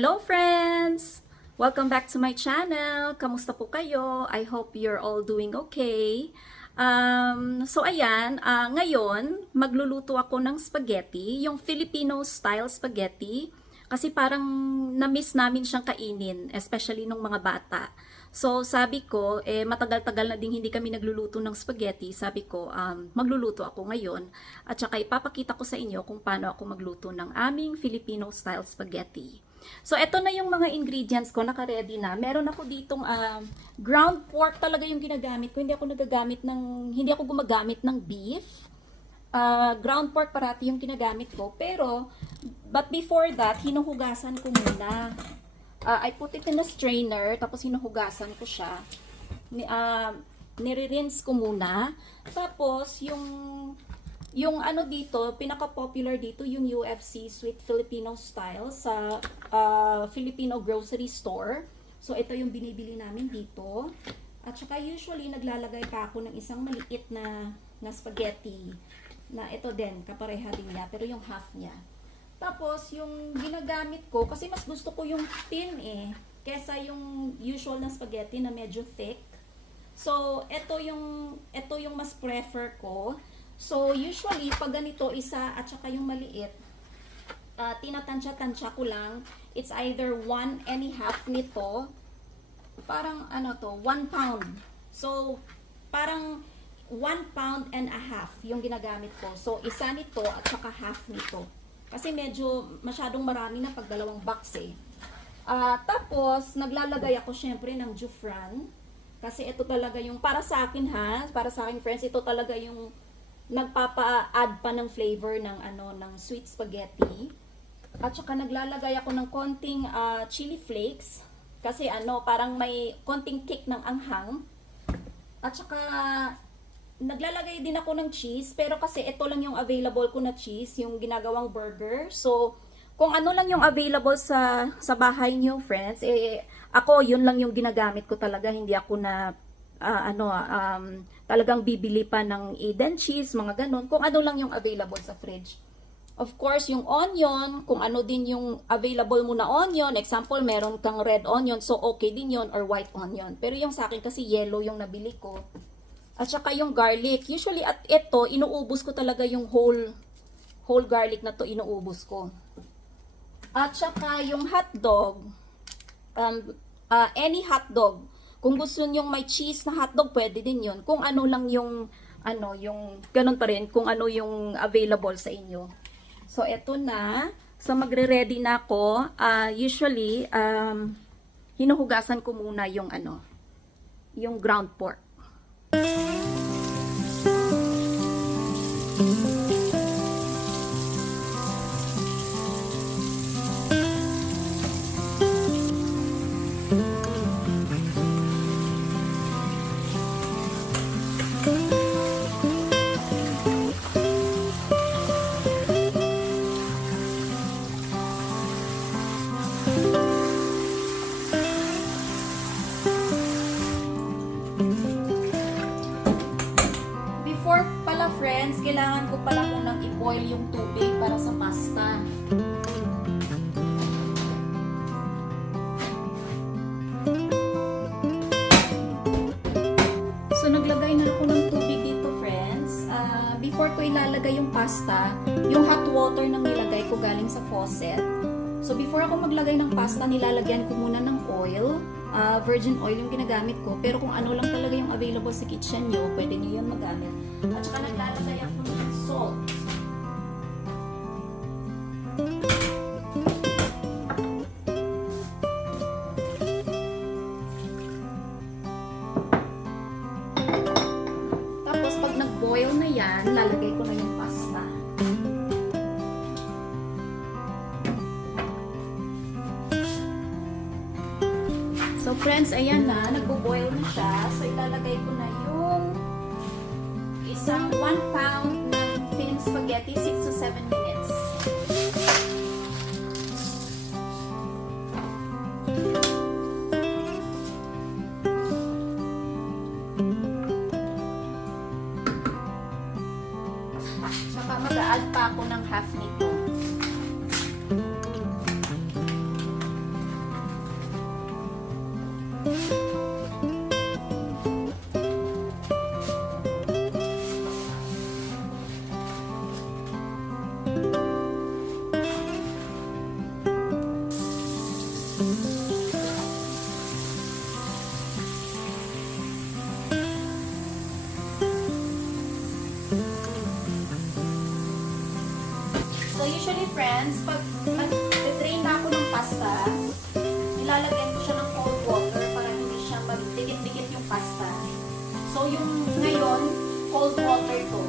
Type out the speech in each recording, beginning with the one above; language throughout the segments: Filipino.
Hello friends! Welcome back to my channel. Kamusta po kayo? I hope you're all doing okay. So ayan, ngayon magluluto ako ng spaghetti, yung Filipino style spaghetti. Kasi parang na-miss namin siyang kainin, especially nung mga bata. So sabi ko, matagal-tagal na din hindi kami nagluluto ng spaghetti. Sabi ko, magluluto ako ngayon. At saka ipapakita ko sa inyo kung paano ako magluto ng aming Filipino style spaghetti. So eto na yung mga ingredients ko, naka-ready na. Meron ako ditong ground pork talaga yung ginagamit ko. Hindi ako gumagamit ng beef. Ground pork parati yung ginagamit ko. But before that, hinuhugasan ko muna. I put it in a strainer, tapos hinuhugasan ko siya. Nire-rinse ko muna. Tapos, yung ano dito, pinaka-popular dito, yung UFC Sweet Filipino Style sa Filipino grocery store. So, ito yung binibili namin dito. At saka usually, naglalagay pa ako ng isang maliit na spaghetti. Na ito din, kapareha din niya, pero yung half niya. Tapos, yung ginagamit ko, kasi mas gusto ko yung thin kesa yung usual na spaghetti na medyo thick. So, ito yung mas prefer ko. So, usually, pag ganito, isa at saka yung maliit, tinatansya-tansya ko lang. It's either 1 1/2 nito, parang ano to, 1 pound. So, parang 1 pound and a half yung ginagamit ko. So, isa nito at saka half nito. Kasi medyo masyadong marami na pag dalawang box Tapos, naglalagay ako syempre ng Jufran. Kasi ito talaga yung, para sa akin friends, ito talaga yung nagpapa-add pa ng flavor ng sweet spaghetti. At saka naglalagay ako ng konting chili flakes. Kasi parang may konting kick ng anghang. At saka naglalagay din ako ng cheese, pero kasi ito lang yung available ko na cheese, yung ginagawang burger. So, kung ano lang yung available sa bahay niyo, friends, ako yun lang yung ginagamit ko talaga. Hindi ako na talagang bibili pa ng Eden cheese, mga ganon. Kung ano lang yung available sa fridge. Of course, yung onion, kung ano din yung available mo na onion, example, meron kang red onion, so okay din yon, or white onion. Pero yung sa akin kasi yellow yung nabili ko. At saka yung garlic. Usually at ito, inuubos ko talaga yung whole garlic na to, inuubos ko. At saka yung hotdog, any hotdog. Kung gusto niyo may cheese na hotdog, pwede din yun. Kung ano lang yung ganun pa rin, kung ano yung available sa inyo. So, eto na. So, magre-ready na ako. Usually, hinuhugasan ko muna yung yung ground pork. Friends, kailangan ko pala munang i-boil yung tubig para sa pasta. So, naglagay na ako ng tubig dito, friends. Before ko ilalagay yung pasta, yung hot water nang nilagay ko galing sa faucet. So, before ako maglagay ng pasta, nilalagyan ko muna ng oil. Virgin oil yung ginagamit ko. Pero kung ano lang talaga yung available sa kitchen nyo, pwede nyo yun magamit. At saka naglalagay ako ng salt. Tapos pag nag-boil na yan, lalagay ko na yung pasta. So friends, ayan na, nagbo-boil na siya. So ilalagay ko na yung isang 1 pound ng thin spaghetti, 6 to 7 minutes. Saka mag-a-add pa ako ng half nito. So usually friends, pag drain na ako ng pasta, nilalagyan ko siya ng cold water para hindi siya magdikit-dikit yung pasta. So yung ngayon, cold water to.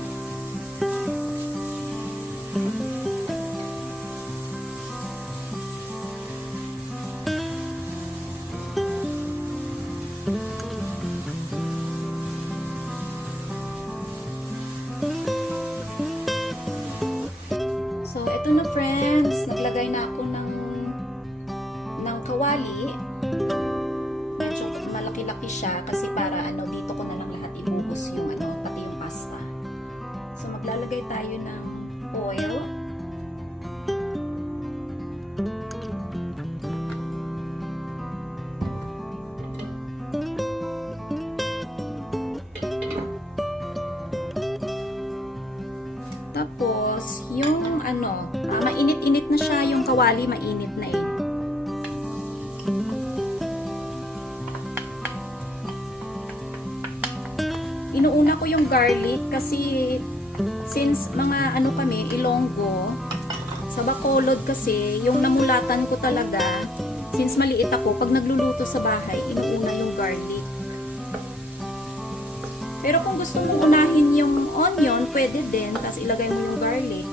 So, ito na friends, naglagay na ako ng kawali. Medyo malaki-laki siya kasi para dito ko na lang lahat ibuhos yung pati yung pasta. So, maglalagay tayo ng oil. Tapos, yung mainit-init na siya, yung kawali mainit na eh. Inuuna ko yung garlic kasi since mga kami, Ilonggo, sa Bacolod kasi, yung namulatan ko talaga, since maliit ako, pag nagluluto sa bahay, inuuna yung garlic. Pero kung gusto mong unahin yung onion, pwede din, tapos ilagay mo yung garlic.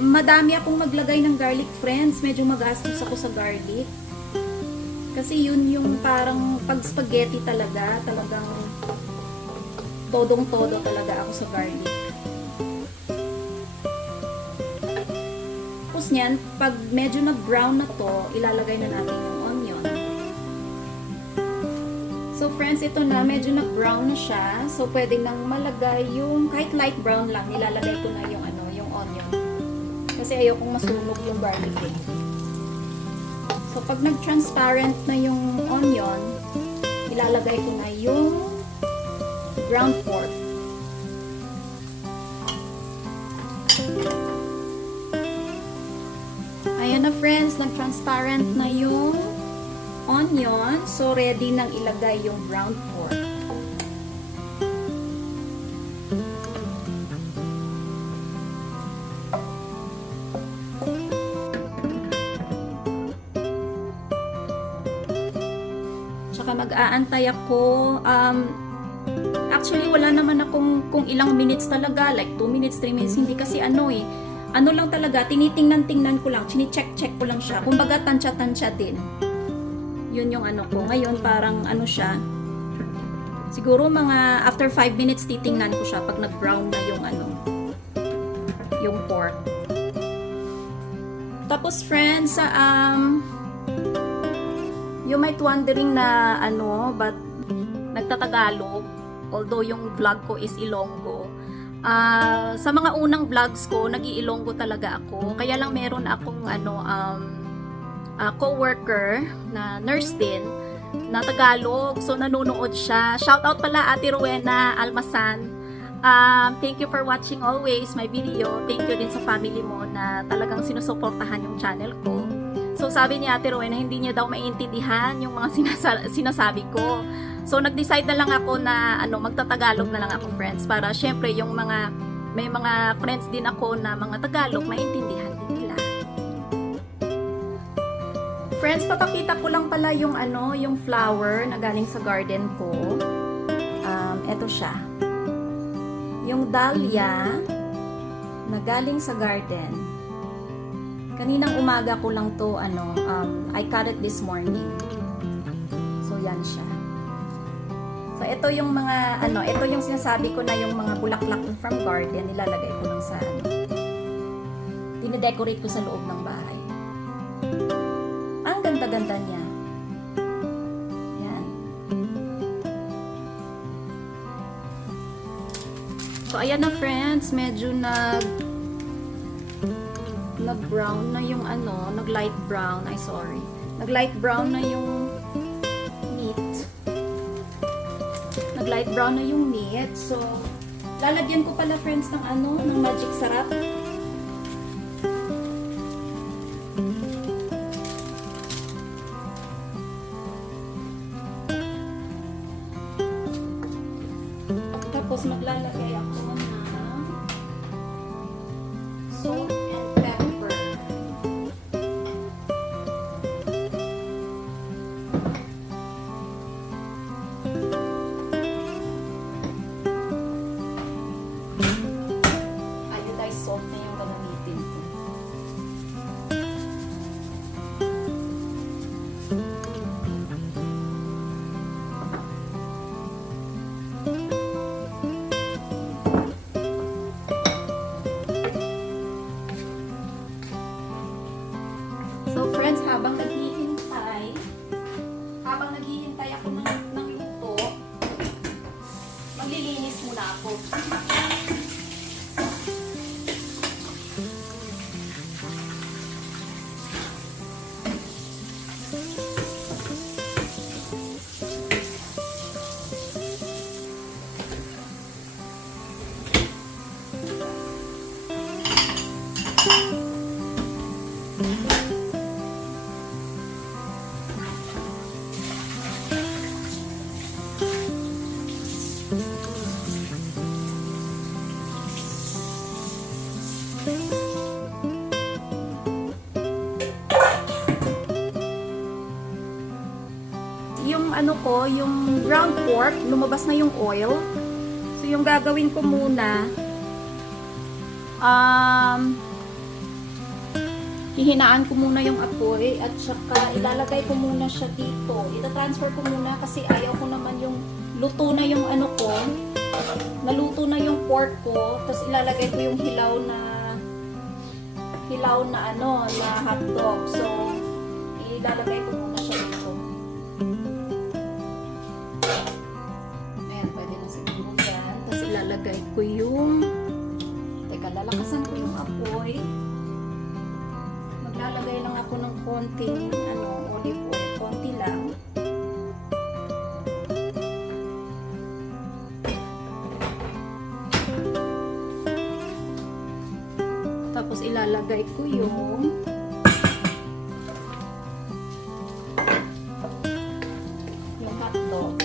Madami akong maglagay ng garlic, friends. Medyo magastos ako sa garlic. Kasi yun yung parang pag spaghetti talaga, talagang todong-todo talaga ako sa garlic. Tapos niyan, pag medyo nag-brown na to, ilalagay na natin yung onion. So friends, ito na, medyo nag-brown na siya. So pwede nang malagay yung, kahit light brown lang, nilalagay ko na yung yung onion. Kasi ayokong masunog yung garlic eh. So pag nag-transparent na yung onion, ilalagay ko na yung ground pork. Ayan na friends, nag-transparent na yung onion. So, ready nang ilagay yung ground pork. Tsaka mag-aantay ako. Actually, wala naman akong kung ilang minutes talaga. Like 2 minutes, 3 minutes. Hindi kasi ano lang talaga, tinitingnan-tingnan ko lang. Chine-check-check ko lang siya. Kumbaga, tansya-tansya din. Yun yung ko. Ngayon, parang siya. Siguro mga after 5 minutes, titingnan ko siya pag nag-brown na yung yung pork. Tapos, friends, you might wondering na but nagtatagalog. Although yung vlog ko is Ilonggo. Sa mga unang vlogs ko, nag-iilonggo talaga ako. Kaya lang meron akong co-worker na nurse din na Tagalog. So, nanonood siya. Shout out pala Ate Rowena Almasan. Thank you for watching always my video. Thank you din sa family mo na talagang sinusuportahan yung channel ko. So, sabi ni Ate Rowena, hindi niya daw maintindihan yung mga sinasabi ko. So, nag-decide na lang ako na magtatagalog na lang ako, friends. Para syempre, yung may mga friends din ako na mga Tagalog, maintindihan din nila. Friends, papakita ko lang pala yung yung flower na galing sa garden ko. Ito siya. Yung dahlia na galing sa garden. Kaninang umaga ko lang to I cut it this morning. So yan siya. So ito yung mga ito yung sinasabi ko na yung mga bulaklak from garden, nilalagay ko lang sa dine-decorate ko sa loob ng bahay. Ang ganda-ganda niya. Yan. So, ayan na friends. Medyo nag-brown na yung nag-light brown. Ay, sorry. Nag-light brown na yung meat. Nag-light brown na yung meat. So, lalagyan ko pala friends ng ng magic sarap. Tapos maglalagay ako ng salt and pepper. Iodized salt na yung gagamitin ko. So friends, habang naghihintay ako ng luto, maglilinis muna ako. Yung ano ko, yung ground pork, lumabas na yung oil. So yung gagawin ko muna, hihinaan ko muna yung apoy at saka ilalagay ko muna siya dito. Ita-transfer ko muna kasi ayaw ko naman yung luto na yung ano ko, naluto na yung pork ko, tapos ilalagay ko yung hilaw na ano, na hotdog. So ilalagay ko muna siya dito. Ayan, pwede na siguro yan. Tapos ilalagay ko yung, teka, lalakasan ko yung apoy. Maglalagay lang ako ng konting olive oil, konti lang. Tapos ilalagay ko yung hotdog.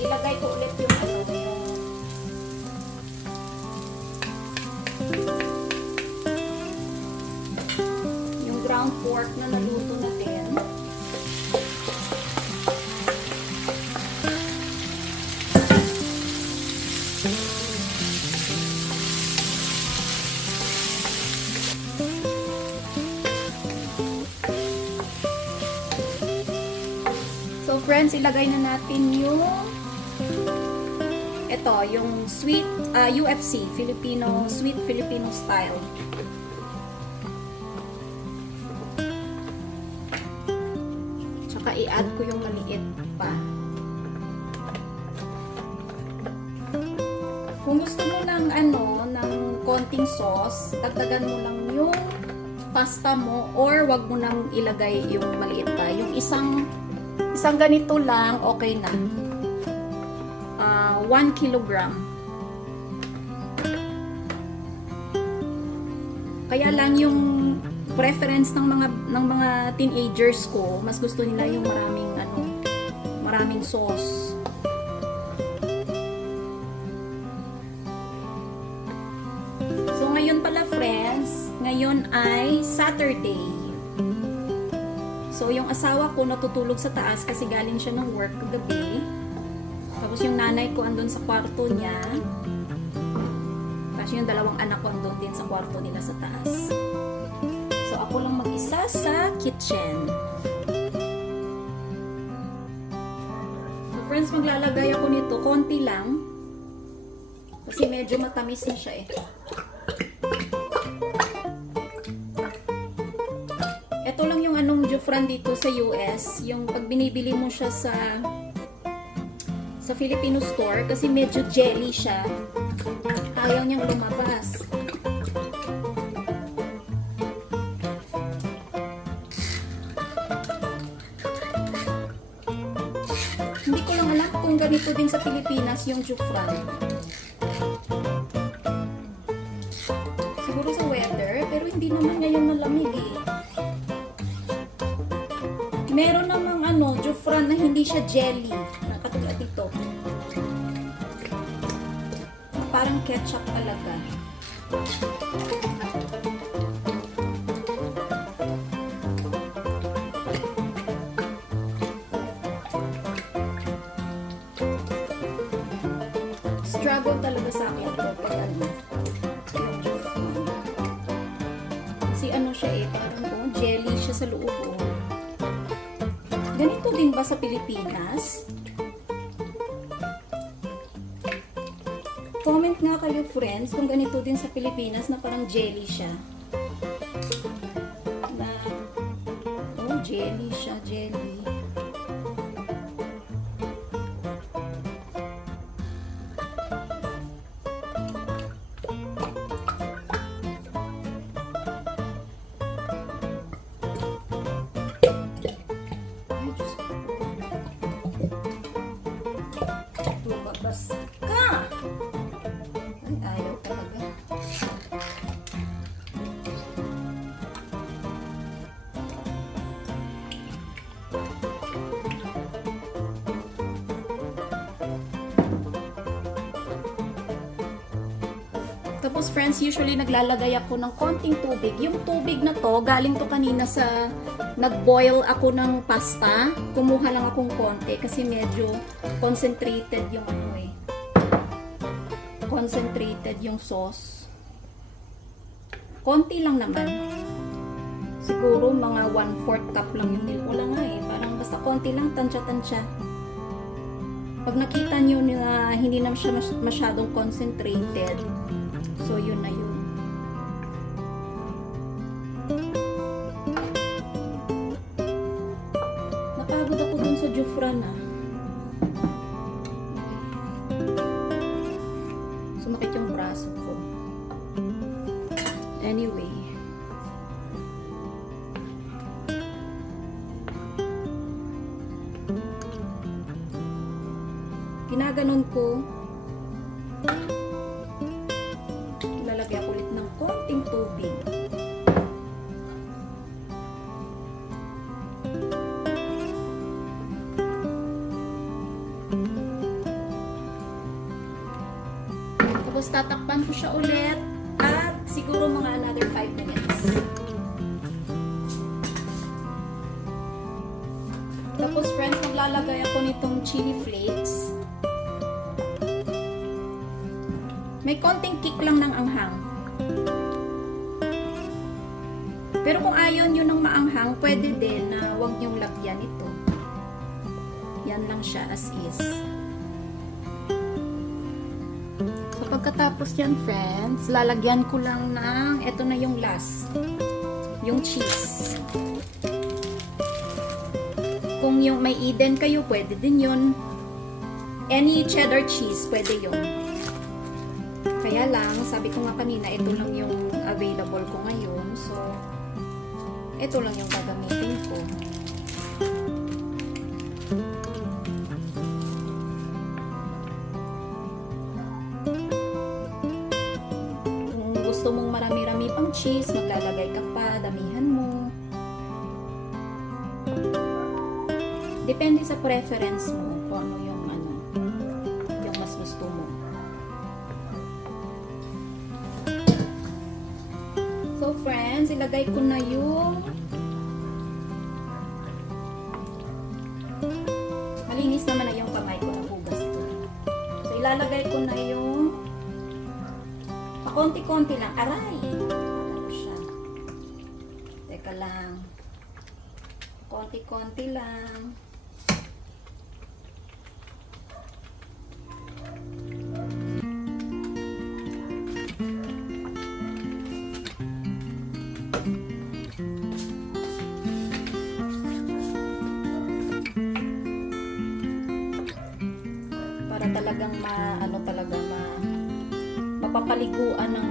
Ilagay ko ulit yung yung ground pork na naluto na din. So friends, ilagay na natin yung yung sweet UFC Filipino, sweet Filipino style. Tsaka i-add ko yung maliit pa. Kung gusto mo ng konting sauce, dagdagan mo lang yung pasta mo or wag mo nang ilagay yung maliit pa. Yung isang ganito lang, okay na. 1 kilogram. Kaya lang yung preference ng mga teenagers ko, mas gusto nila yung maraming sauce. So ngayon pala friends, ngayon ay Saturday. So yung asawa ko natutulog sa taas kasi galing siya ng work kagabi. Tapos yung nanay ko andun sa kwarto niya. Tapos yung dalawang anak ko andun din sa kwarto nila sa taas. So ako lang mag-isa sa kitchen. So friends, maglalagay ako nito. Konti lang. Kasi medyo matamis na siya eh. Ito lang yung Jufran dito sa US. Yung pag binibili mo siya sa Filipino store kasi medyo jelly siya. Ayaw niyang lumabas. Hindi ko lang alam kung ganito din sa Pilipinas yung Jufran. Siguro sa weather, pero hindi naman ngayon malamig eh. Meron namang ano, Jufran na hindi siya jelly. Nakatulad ito. Parang ketchup talaga. Struggle talaga sa akin ito pag ano, yung Jufran. Kasi ano siya eh, parang jelly siya sa loob. Ganito din ba sa Pilipinas? Comment nga kayo friends kung ganito din sa Pilipinas na parang jelly siya. Na, oh jelly siya, jelly. Lumabas ka! Ay, ayaw talaga. Tapos friends, usually naglalagay ako ng konting tubig. Yung tubig na to, galing to kanina sa nag-boil ako ng pasta. Kumuha lang akong konti kasi medyo concentrated yung ano eh. Concentrated yung sauce. Konti lang naman. Siguro mga 1/4 cup lang yung milk. Wala nga eh. Parang basta konti lang, tansya-tansya. Pag nakita nyo na hindi na siya masyadong concentrated, so yun na yun. Napagod ako dun sa Jufran ah. Sumakit yung braso ko. Anyway. Ginaganon ko. Lalagyan ulit ng konting tubig. Tapos tatakpan ko siya ulit at siguro mga another 5 minutes. Tapos friends, maglalagay ako nitong chili flakes. May konting kick lang ng anghang. Pero kung ayaw nyo ng maanghang, pwede din na huwag nyong lagyan ito. Yan lang siya as is. So pagkatapos yan friends, lalagyan ko lang ng, eto na yung last, yung cheese. Kung yung may Eden kayo, pwede din yun. Any cheddar cheese, pwede yun. Kaya lang, sabi ko nga kanina, ito lang yung available ko ngayon. So, ito lang yung gagamitin ko. Kung gusto mong marami-rami pang cheese, maglalagay ka pa, damihan mo. Depende sa preference mo kung ano yung mas gusto mo. So friends, ilagay ko na yung malinis naman na yung kamay ko, nahugas ko. So ilalagay ko na yung pakonti-konti lang. Aray! Ano siya? Teka lang. Konti-konti lang. Para talagang mapapaliguan ng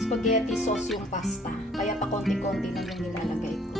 spaghetti sauce yung pasta. Kaya pa konti-konti lang yung nilalagay ko.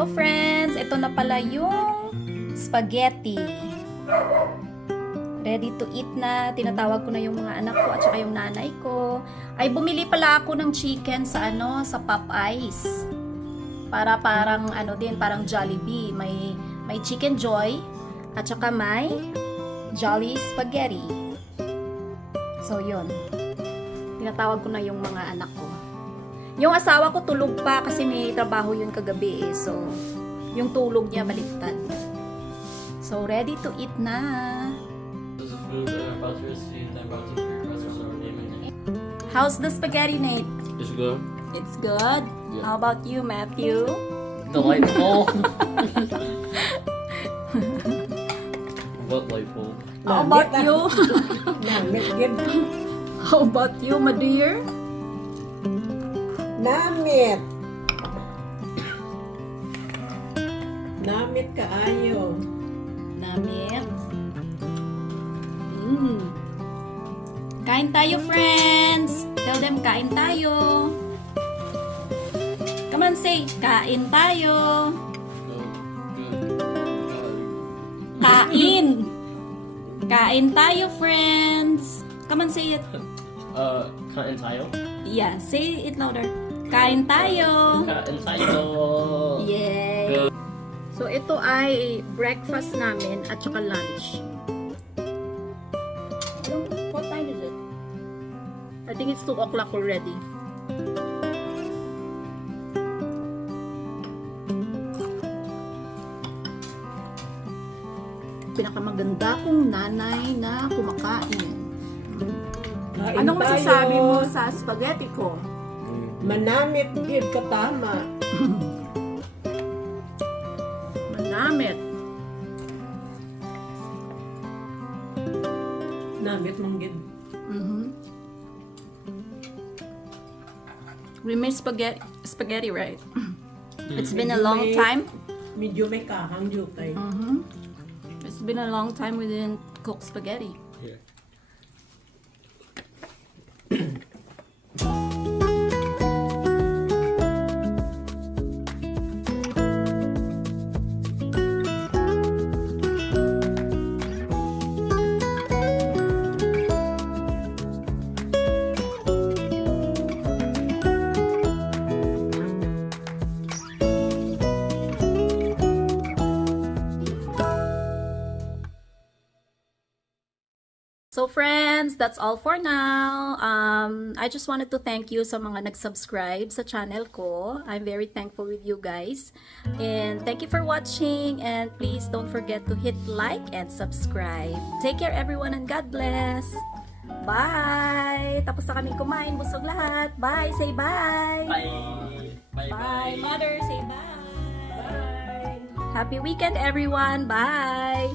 So friends, ito na pala yung spaghetti. Ready to eat na. Tinatawag ko na yung mga anak ko at saka yung nanay ko. Ay bumili pala ako ng chicken sa sa Popeyes. Para parang parang Jollibee. May Chicken Joy at saka may Jolly Spaghetti. So yun. Tinatawag ko na yung mga anak ko. Yung asawa ko tulog pa kasi may trabaho yun kagabi eh. So, yung tulog niya baliktad. So, ready to eat na. This is food that I'm about to receive and I'm about to prepare restaurant or naming it. How's the spaghetti, Nate? It's good. It's good? Yeah. How about you, Matthew? Delightful. What delightful? How about you? Namit gid. How about you, my dear? Namit. Namit kaayo. Namit. Kain tayo, friends. Tell them, kain tayo. Come on, say, kain tayo. Good. Kain. Kain tayo, friends. Come on, say it. Kain tayo? Yeah, say it louder. Kain tayo. Kain tayo. Yay! So, ito ay breakfast namin at saka lunch. What time is it? I think it's 2 o'clock already. Pinakamaganda kong nanay na kumakain. Kain Anong tayo. masasabi mo sa spaghetti ko? Manamit gid katama. Manamit. Namit mong gid. We miss spaghetti, right? It's been a long time. Medyo may kahang jutay. It's been a long time we didn't cook spaghetti. Yeah. So friends, that's all for now. I just wanted to thank you sa mga nag-subscribe sa channel ko. I'm very thankful with you guys. And thank you for watching. And please don't forget to hit like and subscribe. Take care everyone and God bless. Bye! Tapos na kaming kumain. Busog lahat. Bye! Say bye! Bye. Bye. Bye! Mother, say bye! Bye. Happy weekend everyone! Bye!